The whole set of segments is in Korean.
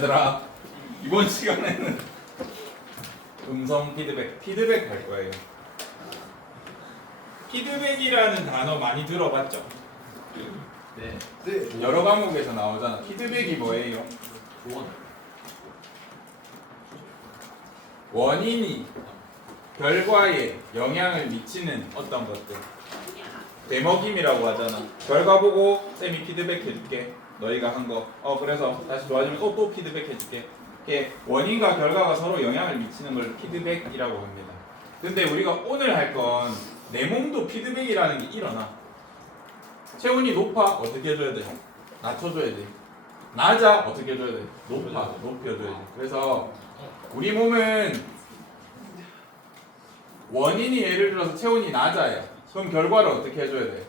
얘들아, 이번 시간에는 음성 피드백 할 거예요. 피드백이라는 단어 많이 들어봤죠? 네. 여러 과목에서 나오잖아. 피드백이 뭐예요? 원인이 결과에 영향을 미치는 어떤 것들. 되먹임이라고 하잖아. 결과 보고 쌤이 피드백 해줄게. 너희가 한 거. 그래서 다시 좋아지면 또 피드백 해줄게. 이게 원인과 결과가 서로 영향을 미치는 걸 피드백이라고 합니다. 근데 우리가 오늘 할 건 내 몸도 피드백이라는 게 일어나. 체온이 높아? 어떻게 해줘야 돼? 낮춰줘야 돼. 낮아? 어떻게 해줘야 돼? 높아? 높여줘야 돼. 그래서 우리 몸은 원인이 예를 들어서 체온이 낮아요. 그럼 결과를 어떻게 해줘야 돼?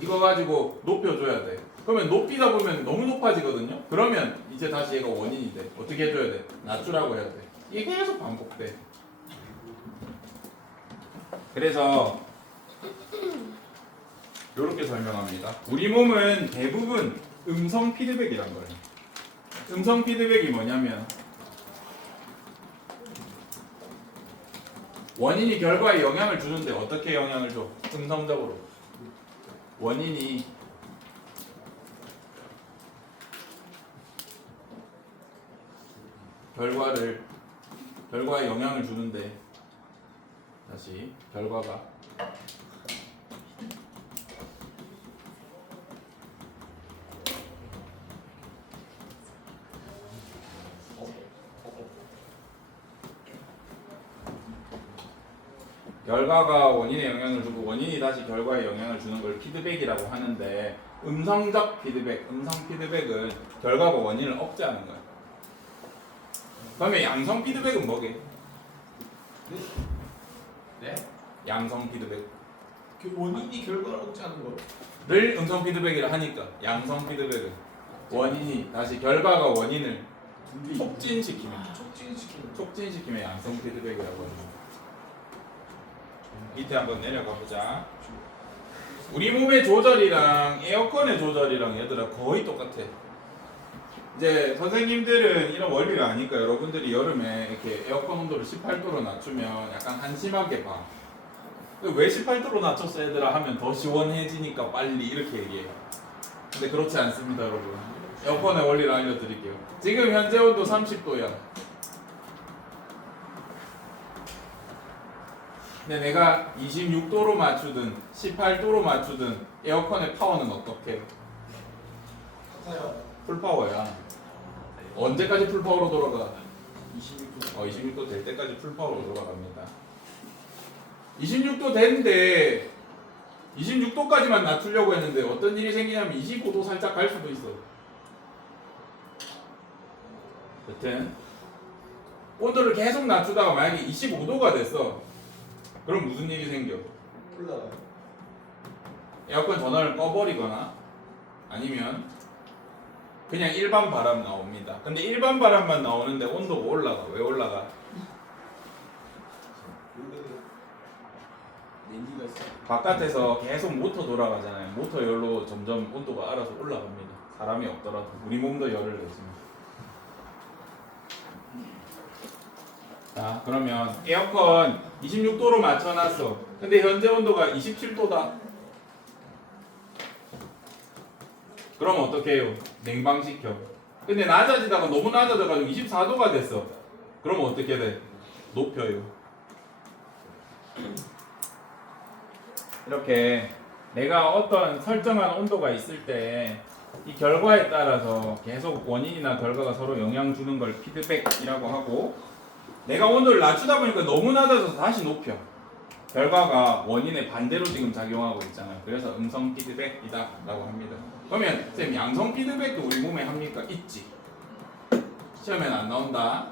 이거 가지고 높여줘야 돼. 그러면 높이다 보면 너무 높아지거든요. 그러면 이제 다시 얘가 원인이 돼. 어떻게 해줘야 돼? 낮추라고 해야 돼. 이게 계속 반복돼. 그래서 이렇게 설명합니다. 우리 몸은 대부분 음성 피드백이란 거예요. 음성 피드백이 뭐냐면 원인이 결과에 영향을 주는데 어떻게 영향을 줘? 음성적으로. 원인이 결과에 영향을 주는데 다시 결과가 원인에 영향을 주고 원인이 다시 결과에 영향을 주는 걸 피드백이라고 하는데 음성 피드백은 결과가 원인을 억제하는 거야. 그러면 양성 피드백은 뭐게? 네? 양성 피드백. 그 원인이 결과를 억제하는 거. 를 음성 피드백이라 하니까 양성 피드백은 원인이 다시 결과가 원인을 촉진시키면 양성 피드백이라고 합니다. 밑에 한번 내려가 보자. 우리 몸의 조절이랑 에어컨의 조절이랑 얘들아 거의 똑같아. 이제 선생님들은 이런 원리를 아니까 여러분들이 여름에 이렇게 에어컨 온도를 18도로 낮추면 약간 한심하게 봐. 왜 18도로 낮췄어 얘들아 하면 더 시원해지니까 빨리 이렇게 얘기해요. 근데 그렇지 않습니다 여러분. 에어컨의 원리를 알려드릴게요. 지금 현재 온도 30도야. 근데 내가 26도로 맞추든 18도로 맞추든 에어컨의 파워는 어떻게? 풀파워야. 언제까지 풀파워로 돌아가? 26도 될 때까지 풀파워로 돌아갑니다. 26도 됐는데 26도까지만 낮추려고 했는데 어떤 일이 생기냐면 25도 살짝 갈 수도 있어. 여튼 온도를 계속 낮추다가 만약에 25도가 됐어. 그럼 무슨 일이 생겨? 올라가요. 에어컨 전원을 꺼버리거나 아니면 그냥 일반 바람 나옵니다. 근데 일반 바람만 나오는데 온도가 올라가. 왜 올라가? 냉기가 있어. 바깥에서 계속 모터 돌아가잖아요. 모터 열로 점점 온도가 알아서 올라갑니다. 사람이 없더라도 우리 몸도 열을 내습니다. 자, 그러면 에어컨 26도로 맞춰놨어. 근데 현재 온도가 27도다. 그럼 어떻게 해요? 냉방시켜. 근데 낮아지다가 너무 낮아져가지고 24도가 됐어. 그럼 어떻게 돼? 높여요. 이렇게 내가 어떤 설정한 온도가 있을 때 이 결과에 따라서 계속 원인이나 결과가 서로 영향 주는 걸 피드백이라고 하고, 내가 온도를 낮추다 보니까 너무 낮아져서 다시 높여. 결과가 원인의 반대로 지금 작용하고 있잖아요. 그래서 음성 피드백이다 라고 합니다. 그러면 쌤 양성 피드백도 우리 몸에 합니까? 있지. 시험엔 안 나온다.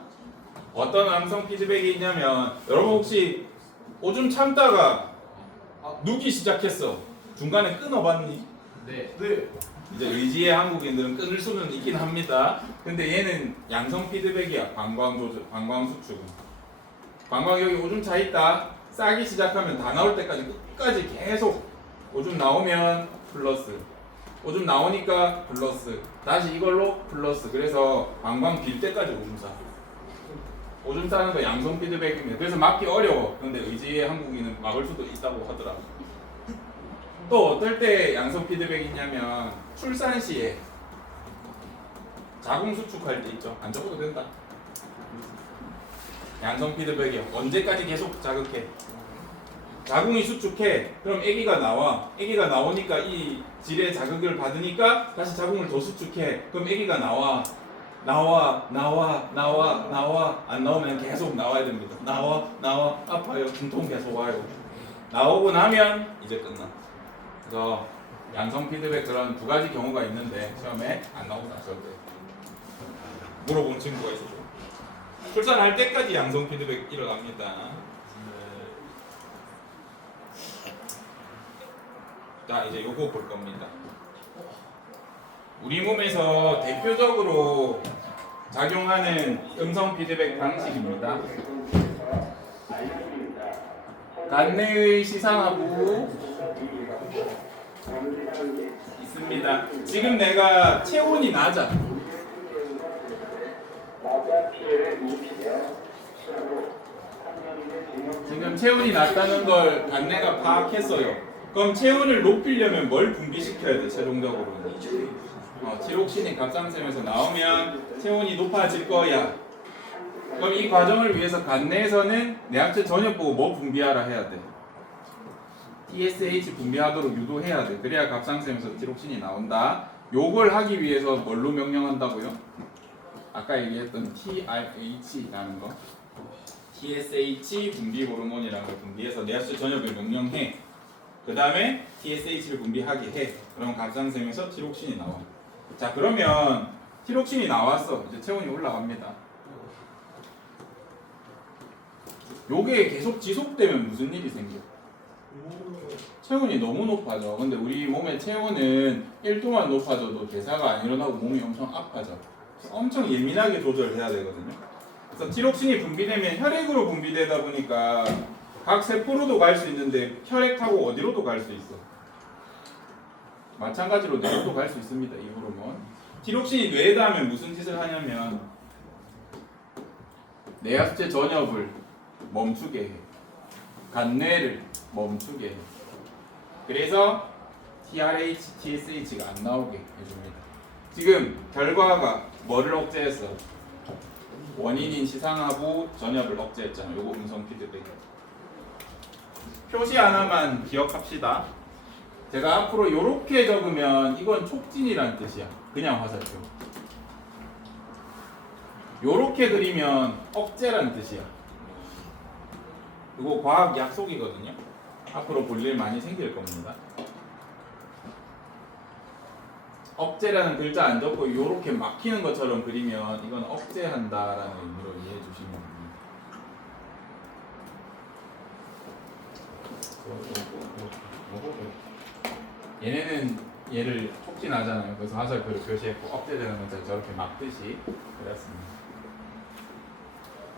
어떤 양성 피드백이 있냐면 여러분 혹시 오줌 참다가 누기 시작했어. 중간에 끊어봤니? 네. 이제 의지의 한국인들은 끊을 수는 있긴 합니다. 근데 얘는 양성 피드백이야. 방광 조절, 방광 수축은. 방광 여기 오줌 차 있다. 싸기 시작하면 다 나올 때까지 끝까지 계속 오줌 나오면 플러스, 오줌 나오니까 플러스, 다시 이걸로 플러스. 그래서 방광 빌 때까지 오줌 싸. 오줌 싸는 거 양성 피드백입니다. 그래서 막기 어려워. 그런데 의지의 한국인은 막을 수도 있다고 하더라고. 또 어떨 때 양성 피드백이 있냐면 출산 시에 자궁 수축할 때 있죠. 안 적어도 된다. 양성 피드백이요. 언제까지 계속 자극해? 자궁이 수축해. 그럼 아기가 나와. 아기가 나오니까 이 질의 자극을 받으니까 다시 자궁을 더 수축해. 그럼 아기가 나와. 안 나오면 계속 나와야 됩니다. 나와 아파요. 중통 계속 와요. 나오고 나면 이제 끝나. 그래서 양성 피드백 그런 두 가지 경우가 있는데 처음에 안 나오고 나서 물어본 친구가 있었죠. 출산할 때까지 양성 피드백 일어납니다. 자, 이제 요거 볼 겁니다. 우리 몸에서 대표적으로 작용하는 음성 피드백 방식입니다. 간내의 시상하부 있습니다. 지금 내가 체온이 낮아. 지금 체온이 낮다는 걸 간내가 파악했어요. 그럼 체온을 높이려면 뭘 분비시켜야 돼? 최종적으로는 티록신이 갑상선에서 나오면 체온이 높아질 거야. 그럼 이 과정을 위해서 간내에서는 내합체 전엽 보고 뭐 분비하라 해야 돼? TSH 분비하도록 유도해야 돼. 그래야 갑상선에서 티록신이 나온다. 요걸 하기 위해서 뭘로 명령한다고요? 아까 얘기했던 TRH라는 거, TSH 분비 호르몬이라는 걸 분비해서 내합체 전엽을 명령해. 그 다음에 TSH를 분비하게 해. 그러면 갑상선에서 티록신이 나와. 자, 그러면 티록신이 나왔어. 이제 체온이 올라갑니다. 요게 계속 지속되면 무슨 일이 생겨? 체온이 너무 높아져. 근데 우리 몸의 체온은 1도만 높아져도 대사가 안 일어나고 몸이 엄청 아파져. 엄청 예민하게 조절해야 되거든요. 그래서 티록신이 분비되면 혈액으로 분비되다 보니까 각 세포로도 갈 수 있는데 혈액하고 어디로도 갈 수 있어. 마찬가지로 뇌로도 갈 수 있습니다. 이 호르몬. 티록신이 뇌에다 하면 무슨 짓을 하냐면 내합체 전엽을 멈추게 해. 간뇌를 멈추게 해. 그래서 TRH, TSH가 안 나오게 해줍니다. 지금 결과가 뭐를 억제했어? 원인인 시상하부 전엽을 억제했잖아. 요거 음성 피드백. 표시 하나만 기억합시다. 제가 앞으로 이렇게 적으면 이건 촉진이라는 뜻이야. 그냥 화살표. 요렇게 그리면 억제라는 뜻이야. 이거 과학 약속이거든요. 앞으로 볼 일 많이 생길 겁니다. 억제라는 글자 안 적고 요렇게 막히는 것처럼 그리면 이건 억제한다라는 의미로 이해해 주시면 됩니다. 얘네는 얘를 촉진하잖아요. 그래서 화살표를 표시했고 억제되는 것을 저렇게 막듯이 그렸습니다.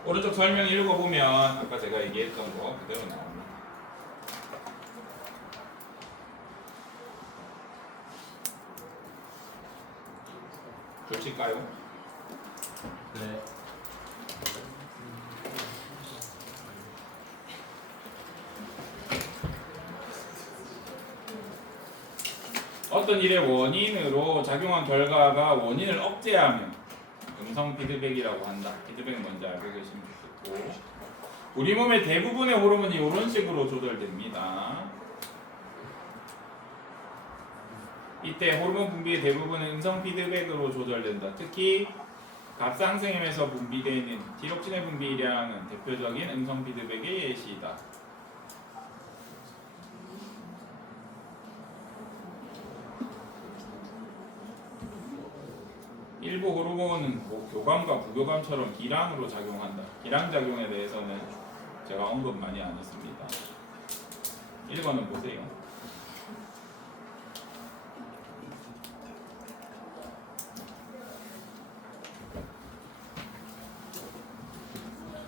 오른쪽 설명 읽어보면 아까 제가 얘기했던 거 그대로 나옵니다. 조칠까요? 네. 어떤 일의 원인으로 작용한 결과가 원인을 억제하면 음성 피드백이라고 한다. 피드백은 뭔지 알고 계시면 좋겠고, 우리 몸의 대부분의 호르몬이 이런 식으로 조절됩니다. 이때 호르몬 분비의 대부분은 음성 피드백으로 조절된다. 특히 갑상선에서 분비되는 티록신의 분비량은 대표적인 음성 피드백의 예시이다. 일부 호르몬은 교감과 부교감처럼 기량으로 작용한다. 기량 작용에 대해서는 제가 언급 많이 안 했습니다. 1번은 보세요.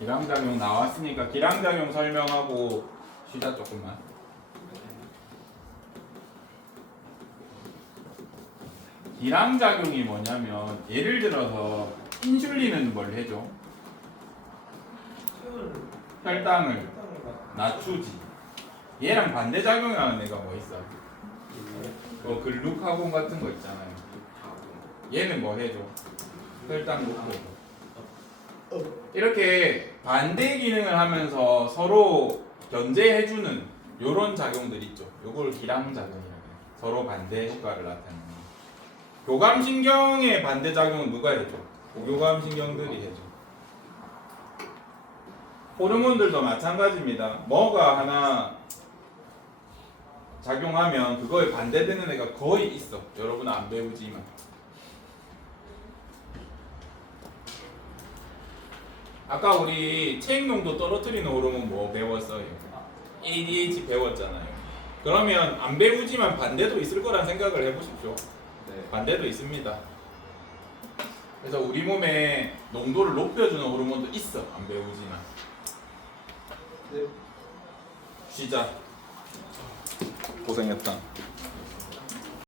기량작용 나왔으니까 기량작용 설명하고 쉬자 조금만. 기랑 작용이 뭐냐면 예를 들어서 인슐린은 뭘 해줘? 혈당을 낮추지. 얘랑 반대 작용하는 애가 뭐 있어? 글루카곤 같은 거 있잖아요. 얘는 뭐 해줘? 혈당 높여줘. 이렇게 반대 기능을 하면서 서로 견제해주는 요런 작용들 있죠. 요걸 기랑작용이라고 해요. 서로 반대 효과를 나타내는. 교감신경의 반대 작용은 누가 해줘? 고교감신경들이 해줘. 호르몬들도 마찬가지입니다. 뭐가 하나 작용하면 그거에 반대되는 애가 거의 있어. 여러분은 안 배우지만. 아까 우리 체액농도 떨어뜨리는 호르몬 뭐 배웠어요? ADH 배웠잖아요. 그러면 안 배우지만 반대도 있을 거란 생각을 해보십시오. 네. 반대도 있습니다. 그래서 우리 몸에 농도를 높여주는 호르몬도 있어. 안 배우지만. 네. 쉬자. 고생했다.